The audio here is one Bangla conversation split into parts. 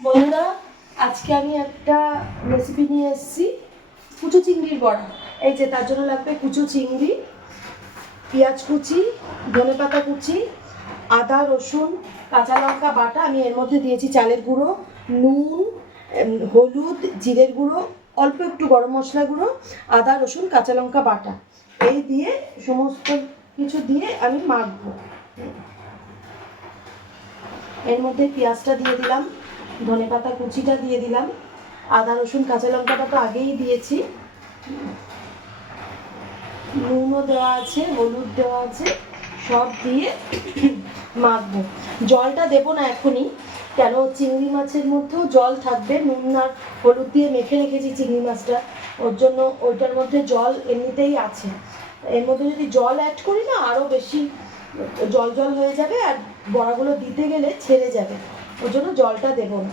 বন্ধুরা, আজকে আমি একটা রেসিপি নিয়ে এসেছি কুচো চিংড়ির বড়া। এই যে তার জন্য লাগবে কুচো চিংড়ি, পেঁয়াজ কুচি, ধনেপাতা কুচি, আদা রসুন কাঁচা লঙ্কা বাটা। আমি এর মধ্যে দিয়েছি চালের গুঁড়ো, নুন, হলুদ, জিরের গুঁড়ো, অল্প একটু গরম মশলা গুঁড়ো, আদা রসুন কাঁচা লঙ্কা বাটা। এই দিয়ে সমস্ত কিছু দিয়ে আমি মাখবো। এর মধ্যে পেঁয়াজটা দিয়ে দিলাম, ধনেপাতা কুচিটা দিয়ে দিলাম, আদা রসুন কাঁচা লঙ্কাটা তো আগেই দিয়েছি, নুনও দেওয়া আছে, হলুদ দেওয়া আছে, সব দিয়ে মাখবো। জলটা দেবো না এখনই, কেন চিংড়ি মাছের মধ্যেও জল থাকবে। নুন আর হলুদ দিয়ে মেখে রেখেছি চিংড়ি মাছটা, ওর জন্য ওইটার মধ্যে জল এমনিতেই আছে। এর মধ্যে যদি জল অ্যাড করি না আরও বেশি জল জল হয়ে যাবে আর বড়াগুলো দিতে গেলে ছেড়ে যাবে, ওর জন্য জলটা দেবো না।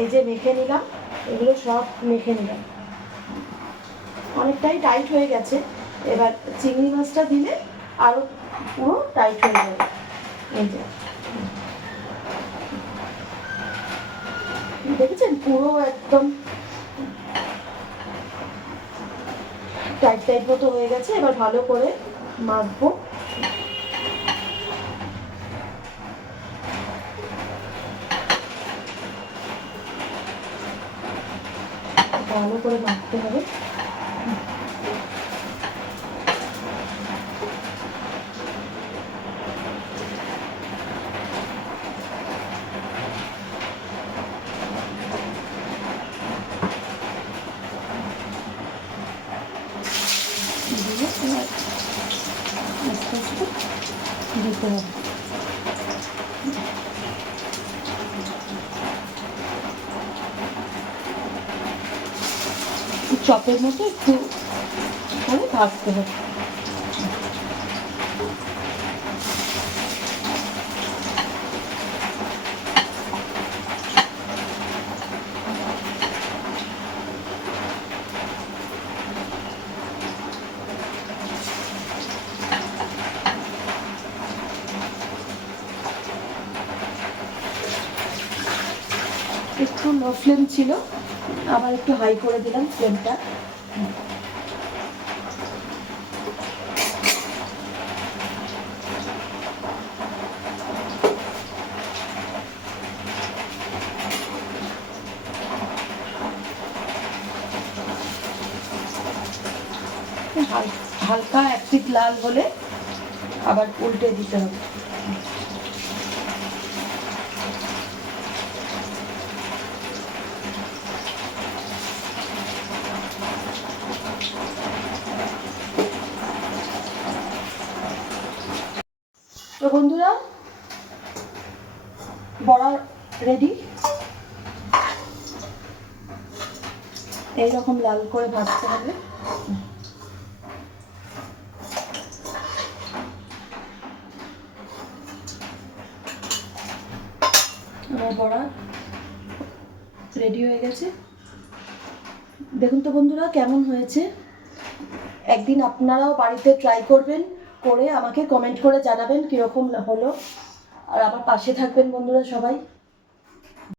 এই যে মেখে নিলাম, এগুলো সব মেখে নিলাম, অনেকটাই টাইট হয়ে গেছে। এবার চিংড়ি মাছটা দিলে আরও পুরো টাইট হয়ে যাবে। এই যে দেখেছেন, পুরো একদম টাইট টাইট মতো হয়ে গেছে। এবার ভালো করে মাখবো। ভালো করে মাখতে হবে। আস্তে আস্তে দিতে হবে। চপের মতো একটু করে ভাজতে হবে। একটু লো ফ্লেম ছিল, আবার একটু হাই করে দিলাম ফ্লেমটা। হালকা এক পিঠ লাল হলে আবার উল্টে দিতে হবে। তো বন্ধুরা, বড়া রেডি। এইরকম লাল করে ভাজতে হবে। আমার বড়া রেডি হয়ে গেছে। দেখুন তো বন্ধুরা কেমন হয়েছে। একদিন আপনারাও বাড়িতে ট্রাই করবেন, করে আমাকে কমেন্ট করে জানাবেন কীরকম হলো। আর আমার পাশে থাকবেন বন্ধুরা সবাই।